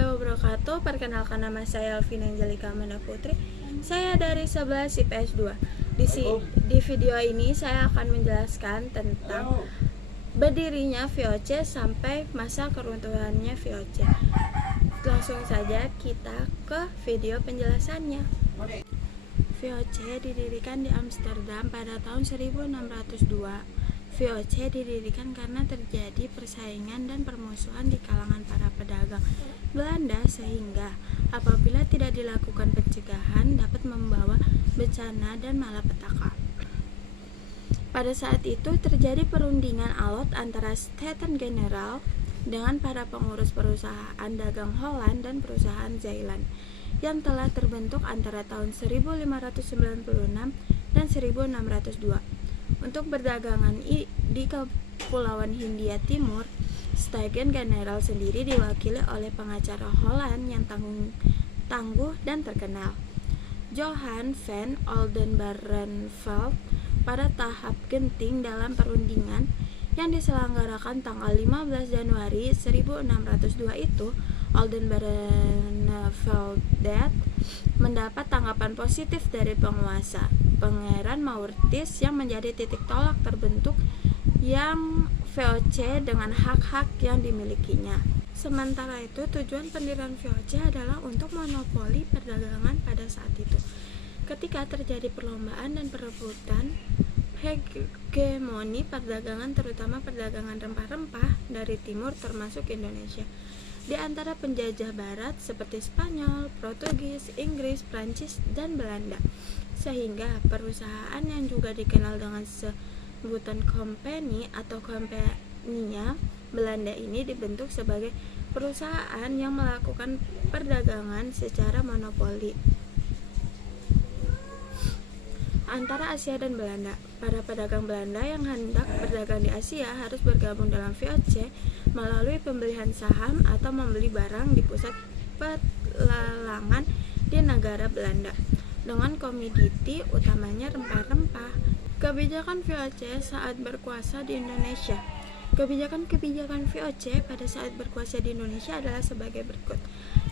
warahmatullahi wabarakatuh. Perkenalkan, nama saya Alvin Angelika Amanda Putri. Saya dari 11 IPS 2. Di video ini saya akan menjelaskan tentang berdirinya VOC sampai masa keruntuhannya VOC. Langsung saja kita ke video penjelasannya. VOC didirikan di Amsterdam pada tahun 1602. VOC didirikan karena terjadi persaingan dan permusuhan di kalangan para pedagang Belanda, sehingga apabila tidak dilakukan pencegahan dapat membawa bencana dan malapetaka. Pada saat itu terjadi perundingan alot antara Staten-Generaal dengan para pengurus perusahaan dagang Holland dan perusahaan Zeeland yang telah terbentuk antara tahun 1596 dan 1602. Untuk perdagangan di Kepulauan Hindia Timur, Staten-Generaal sendiri diwakili oleh pengacara Holland yang tangguh dan terkenal, Johan van Oldenbarnevelt. Pada tahap genting dalam perundingan yang diselenggarakan tanggal 15 Januari 1602 itu, Oldenbarnevelt mendapat tanggapan positif dari penguasa, Pangeran Maurits, yang menjadi titik tolak terbentuk yang VOC dengan hak-hak yang dimilikinya. Sementara itu, tujuan pendirian VOC adalah untuk monopoli perdagangan pada saat itu. Ketika terjadi perlombaan dan perebutan hegemoni perdagangan, terutama perdagangan rempah-rempah dari timur termasuk Indonesia, di antara penjajah barat seperti Spanyol, Portugis, Inggris, Prancis, dan Belanda, sehingga perusahaan yang juga dikenal dengan sebutan company atau compagnia Belanda ini dibentuk sebagai perusahaan yang melakukan perdagangan secara monopoli antara Asia dan Belanda. Para pedagang Belanda yang hendak berdagang di Asia harus bergabung dalam VOC melalui pembelian saham atau membeli barang di pusat pelelangan di negara Belanda dengan komoditi utamanya rempah-rempah. Kebijakan VOC saat berkuasa di Indonesia. Kebijakan VOC pada saat berkuasa di Indonesia adalah sebagai berikut.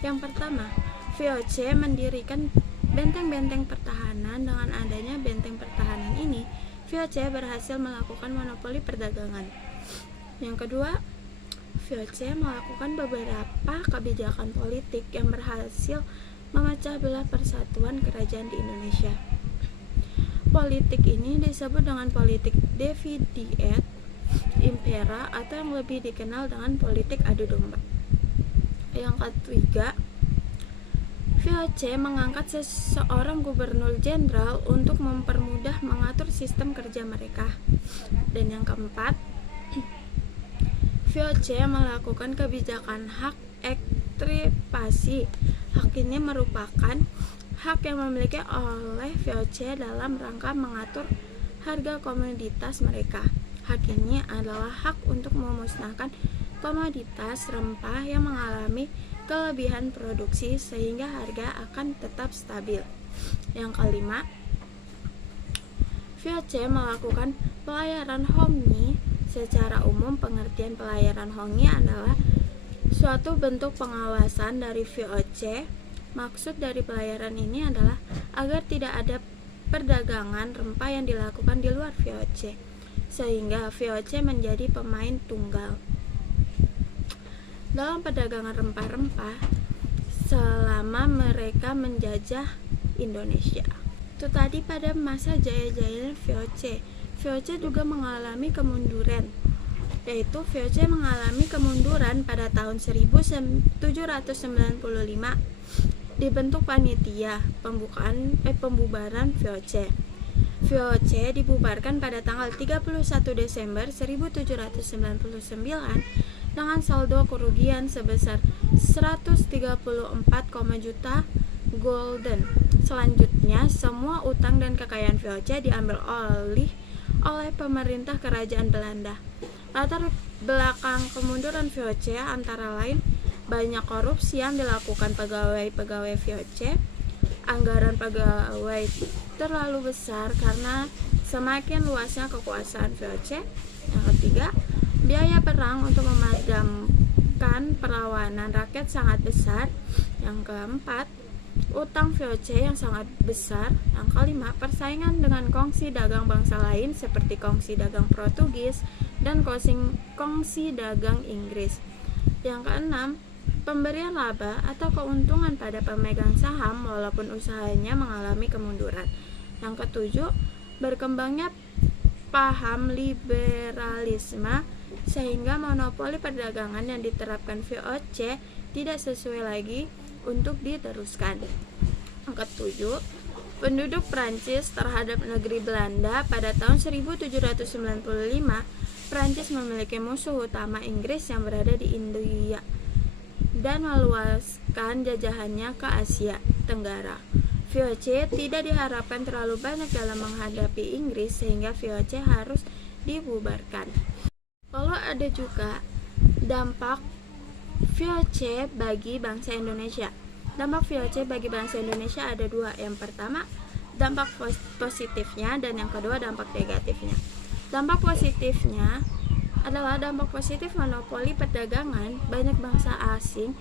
Yang pertama, VOC mendirikan benteng-benteng pertahanan. Dengan adanya benteng pertahanan ini, VOC berhasil melakukan monopoli perdagangan. Yang kedua, VOC melakukan beberapa kebijakan politik yang berhasil memecah belah persatuan kerajaan di Indonesia. Politik ini disebut dengan politik divide et impera atau yang lebih dikenal dengan politik adu domba. Yang ketiga, VOC mengangkat seseorang gubernur jenderal untuk mempermudah mengatur sistem kerja mereka. Dan yang keempat, VOC melakukan kebijakan hak ekstirpasi. Hak ini merupakan hak yang dimiliki oleh VOC dalam rangka mengatur harga komoditas mereka. Hak ini adalah hak untuk memusnahkan komoditas rempah yang mengalami kelebihan produksi sehingga harga akan tetap stabil. Yang kelima, VOC melakukan pelayaran hongi. Secara umum, pengertian pelayaran hongi adalah suatu bentuk pengawasan dari VOC. Maksud dari pelayaran ini adalah agar tidak ada perdagangan rempah yang dilakukan di luar VOC, sehingga VOC menjadi pemain tunggal dalam perdagangan rempah-rempah selama mereka menjajah Indonesia. Itu tadi pada masa jaya-jayanya VOC. VOC juga mengalami kemunduran, yaitu VOC mengalami kemunduran pada tahun 1795. Dibentuk panitia pembubaran VOC. VOC dibubarkan pada tanggal 31 Desember 1799 dengan saldo kerugian sebesar 134, juta gulden. Selanjutnya, semua utang dan kekayaan VOC diambil oleh pemerintah kerajaan Belanda. Latar belakang kemunduran VOC antara lain banyak korupsi yang dilakukan pegawai-pegawai VOC. Anggaran pegawai terlalu besar karena semakin luasnya kekuasaan VOC. Yang ketiga, biaya perang untuk menyebabkan perlawanan rakyat sangat besar. Yang keempat, utang VOC yang sangat besar. Yang kelima, persaingan dengan kongsi dagang bangsa lain seperti kongsi dagang Portugis dan kongsi dagang Inggris. Yang keenam, pemberian laba atau keuntungan pada pemegang saham walaupun usahanya mengalami kemunduran. Yang ketujuh, berkembangnya paham liberalisme sehingga monopoli perdagangan yang diterapkan VOC tidak sesuai lagi untuk diteruskan. Yang ketujuh, penduduk Prancis terhadap negeri Belanda pada tahun 1795. Prancis memiliki musuh utama Inggris yang berada di India dan meluaskan jajahannya ke Asia Tenggara. VOC tidak diharapkan terlalu banyak dalam menghadapi Inggris sehingga VOC harus dibubarkan. Lalu ada juga dampak VOC bagi bangsa Indonesia. Dampak VOC bagi bangsa Indonesia ada dua. Yang pertama, dampak positifnya, dan yang kedua dampak negatifnya. Dampak positifnya adalah dampak positif monopoli perdagangan banyak bangsa asing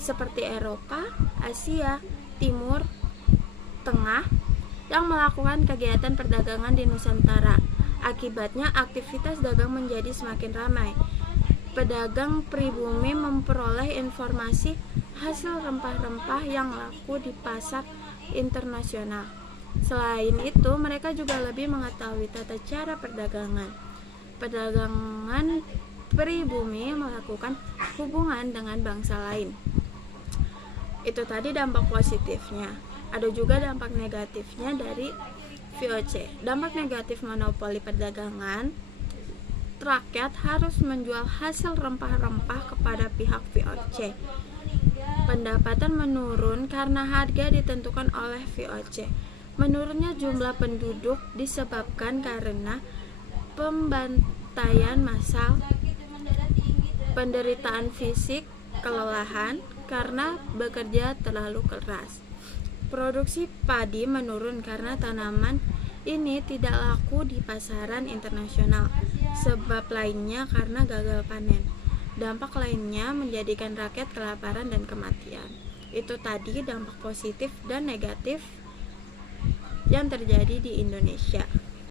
seperti Eropa, Asia, Timur Tengah yang melakukan kegiatan perdagangan di Nusantara. Akibatnya aktivitas dagang menjadi semakin ramai. Pedagang pribumi memperoleh informasi hasil rempah-rempah yang laku di pasar internasional. Selain itu, mereka juga lebih mengetahui tata cara perdagangan. Perdagangan pribumi melakukan hubungan dengan bangsa lain. Itu tadi dampak positifnya. Ada juga dampak negatifnya dari VOC. Dampak negatif monopoli perdagangan, rakyat harus menjual hasil rempah-rempah kepada pihak VOC. Pendapatan menurun karena harga ditentukan oleh VOC. Menurunnya jumlah penduduk disebabkan karena pembantaian massal, penderitaan fisik, kelelahan karena bekerja terlalu keras. Produksi padi menurun karena tanaman ini tidak laku di pasaran internasional. Sebab lainnya karena gagal panen. Dampak lainnya menjadikan rakyat kelaparan dan kematian. Itu tadi dampak positif dan negatif yang terjadi di Indonesia.